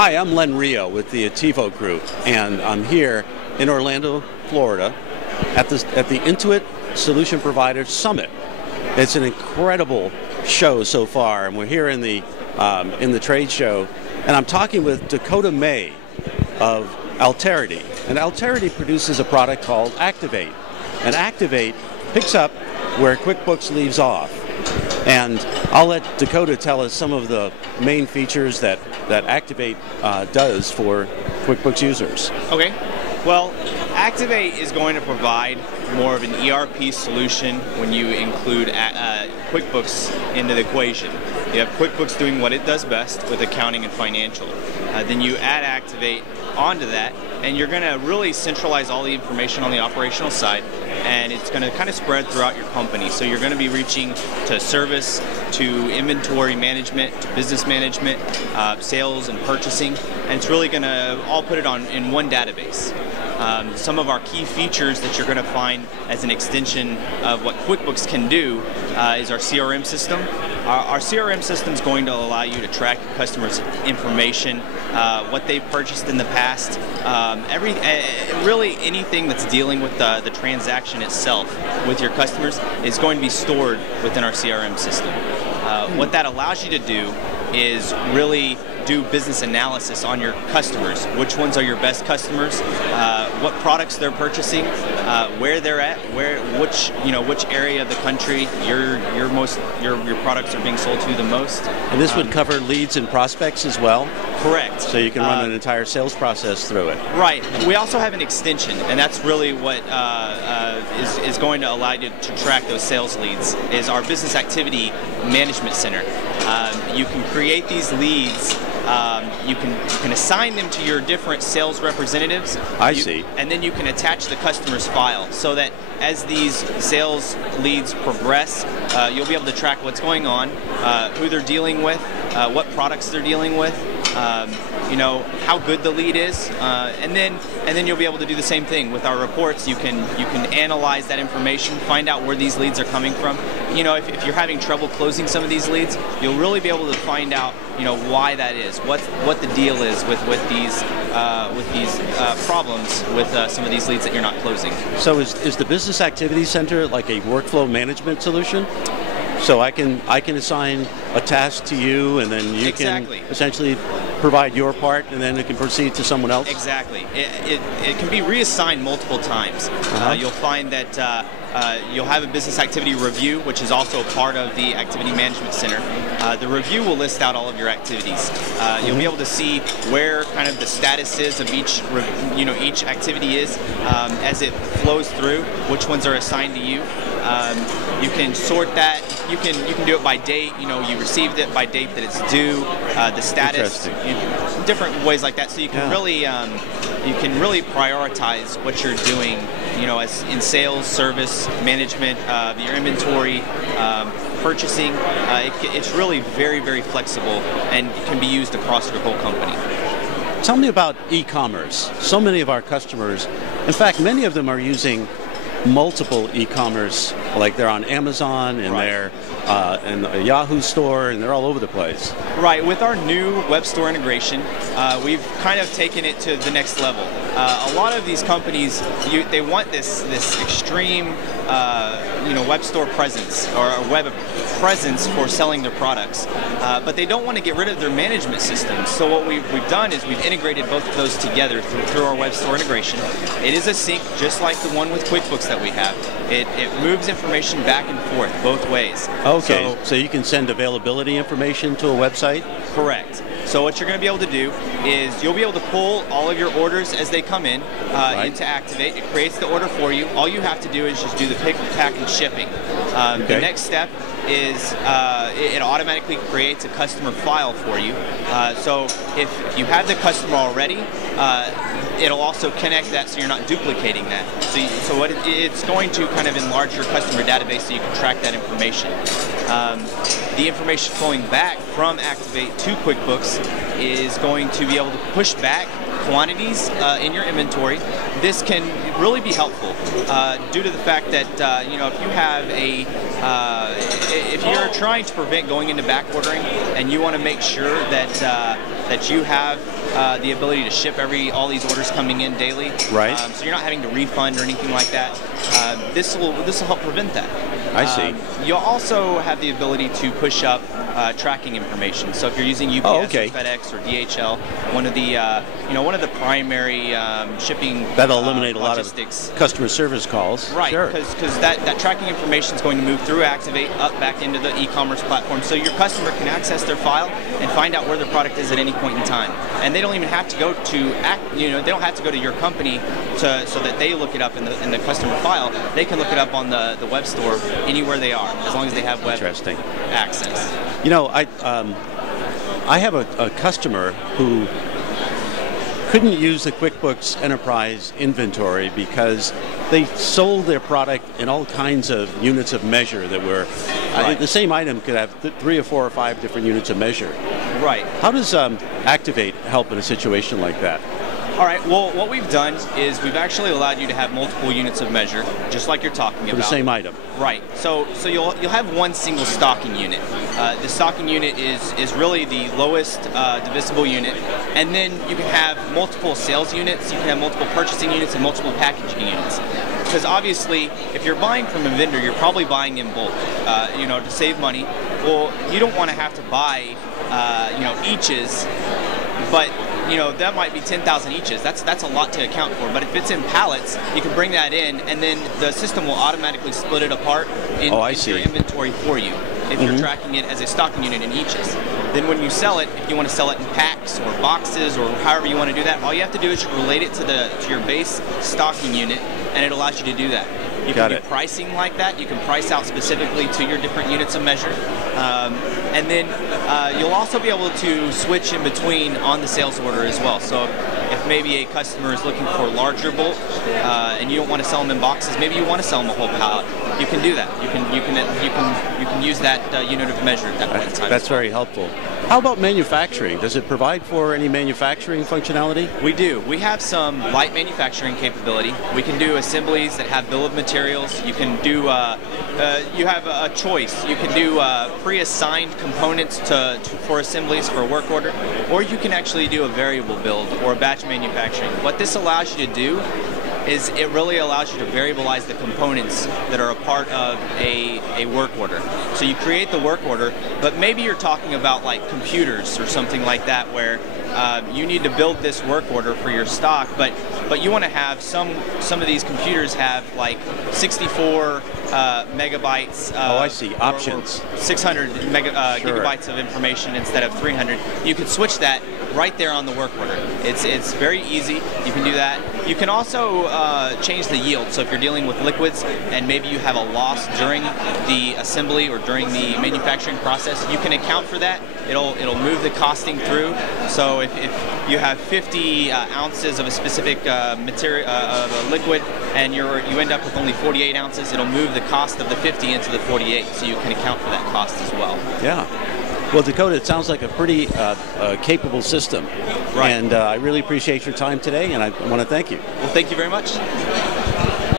Hi, I'm Len Rio with the ACCTivate Group, and I'm here in Orlando, Florida, at the Intuit Solution Provider Summit. It's an incredible show so far, and we're here in the trade show, and I'm talking with Dakota May of Alterity. And Alterity produces a product called ACCTivate, and ACCTivate picks up where QuickBooks leaves off. And I'll let Dakota tell us some of the main features that ACCTivate does for QuickBooks users. Okay. Well, ACCTivate is going to provide more of an ERP solution when you include QuickBooks into the equation. You have QuickBooks doing what it does best with accounting and financial. Then you add ACCTivate onto that, and you're going to really centralize all the information on the operational side, and it's going to kind of spread throughout your company. So you're going to be reaching to service, to inventory management, to business management, sales and purchasing, and it's really going to all put it in one database. Some of our key features that you're going to find as an extension of what QuickBooks can do is our CRM system. Our CRM system is going to allow you to track your customers' information, what they've purchased in the past, really anything that's dealing with the transaction itself with your customers is going to be stored within our CRM system. What that allows you to do is really do business analysis on your customers. Which ones are your best customers? What products they're purchasing? Where they're at? Which area of the country your products are being sold to the most? And this would cover leads and prospects as well? Correct. So you can run an entire sales process through it. Right. We also have an extension, and that's really what is going to allow you to track those sales leads, is our Business Activity Management Center. You can create these leads. You can assign them to your different sales representatives. I see. And then you can attach the customer's file so that as these sales leads progress, you'll be able to track what's going on, who they're dealing with, what products they're dealing with, how good the lead is, and then you'll be able to do the same thing with our reports. You can analyze that information, find out where these leads are coming from. If you're having trouble closing some of these leads, you'll really be able to find out why that is, what the deal is with these problems with some of these leads that you're not closing. So is the Business Activity Center like a workflow management solution? So I can assign a task to you, and then you can essentially provide your part, and then it can proceed to someone else? Exactly. It can be reassigned multiple times. You'll find that you'll have a business activity review, which is also a part of the Activity Management Center. The review will list out all of your activities. You'll be able to see where kind of the status is of each activity is as it flows through, which ones are assigned to you. You can sort that. You can do it by date. You received it by date that it's due, the status, different ways like that. So you can really prioritize what you're doing. As in sales, service, management, your inventory, purchasing. It's really very, very flexible and can be used across your whole company. Tell me about e-commerce. So many of our customers, in fact, many of them are using multiple e-commerce, like they're on Amazon and they're in a Yahoo store, and they're all over the place. Right. With our new web store integration, we've kind of taken it to the next level. A lot of these companies, they want this extreme web store presence or a web presence for selling their products, but they don't want to get rid of their management systems. So what we've done is we've integrated both of those together through our web store integration. It is a sync just like the one with QuickBooks that we have. It moves information back and forth both ways. Okay, so you can send availability information to a website? Correct. So what you're going to be able to do is you'll be able to pull all of your orders as they come in into ACCTivate. It creates the order for you. All you have to do is just do the pick, pack, and shipping. The next step is it automatically creates a customer file for you. So if you have the customer already, it'll also connect that so you're not duplicating that. So it's going to kind of enlarge your customer database so you can track that information. The information flowing back from ACCTivate to QuickBooks is going to be able to push back quantities in your inventory. This can really be helpful due to the fact that if you have if you're trying to prevent going into back ordering and you want to make sure that that you have the ability to ship all these orders coming in daily. Right. So you're not having to refund or anything like that. This will help prevent that. I see. You'll also have the ability to push up tracking information. So if you're using UPS or FedEx or DHL, one of the primary shipping that'll eliminate a lot logistics. of customer service calls. Right, Sure. because that tracking information is going to move through ACCTivate up back into the e-commerce platform, so your customer can access their file and find out where their product is at any point in time. And they don't even have to go to they don't have to go to your company so that they look it up in the customer file. They can look it up on the web store anywhere they are, as long as they have web access. You know, I have a customer who couldn't use the QuickBooks Enterprise inventory because they sold their product in all kinds of units of measure that were the same item could have 3 or 4 or 5 different units of measure. Right. How does ACCTivate help in a situation like that? All right, well, what we've done is we've actually allowed you to have multiple units of measure, just like you're talking about. For the same item. Right. So you'll have one single stocking unit. The stocking unit is really the lowest divisible unit, and then you can have multiple sales units, you can have multiple purchasing units, and multiple packaging units. Because obviously, if you're buying from a vendor, you're probably buying in bulk, to save money. Well, you don't want to have to buy, eaches, but that might be 10,000 eaches. That's a lot to account for. But if it's in pallets, you can bring that in, and then the system will automatically split it apart into your inventory for you if you're tracking it as a stocking unit in eaches. Then when you sell it, if you want to sell it in packs or boxes or however you want to do that, all you have to do is relate it to your base stocking unit, and it allows you to do that. You can do pricing like that. You can price out specifically to your different units of measure. And then you'll also be able to switch in between on the sales order as well. So if maybe a customer is looking for larger bulk and you don't want to sell them in boxes, maybe you want to sell them a whole pallet, you can do that. You can use that unit of measure at that point in time. That's very helpful. How about manufacturing? Does it provide for any manufacturing functionality? We do. We have some light manufacturing capability. We can do assemblies that have bill of materials. You can do, you have a choice. You can do pre-assigned components for assemblies for a work order, or you can actually do a variable build or a batch manufacturing. What this allows you to do is it really allows you to variabilize the components that are a part of a work order. So you create the work order, but maybe you're talking about like computers or something like that, where you need to build this work order for your stock, but you want to have some of these computers have like 64 megabytes. I see. Options. 600 gigabytes of information instead of 300. You can switch that right there on the work order. It's very easy. You can do that. You can also change the yield. So if you're dealing with liquids and maybe you have a loss during the assembly or during the manufacturing process, you can account for that. It'll move the costing through. So if you have 50 ounces of a specific material of a liquid and you end up with only 48 ounces, it'll move the cost of the 50 into the 48, so you can account for that cost as well. Yeah. Well, Dakota, it sounds like a pretty capable system. Right. And I really appreciate your time today, and I want to thank you. Well, thank you very much.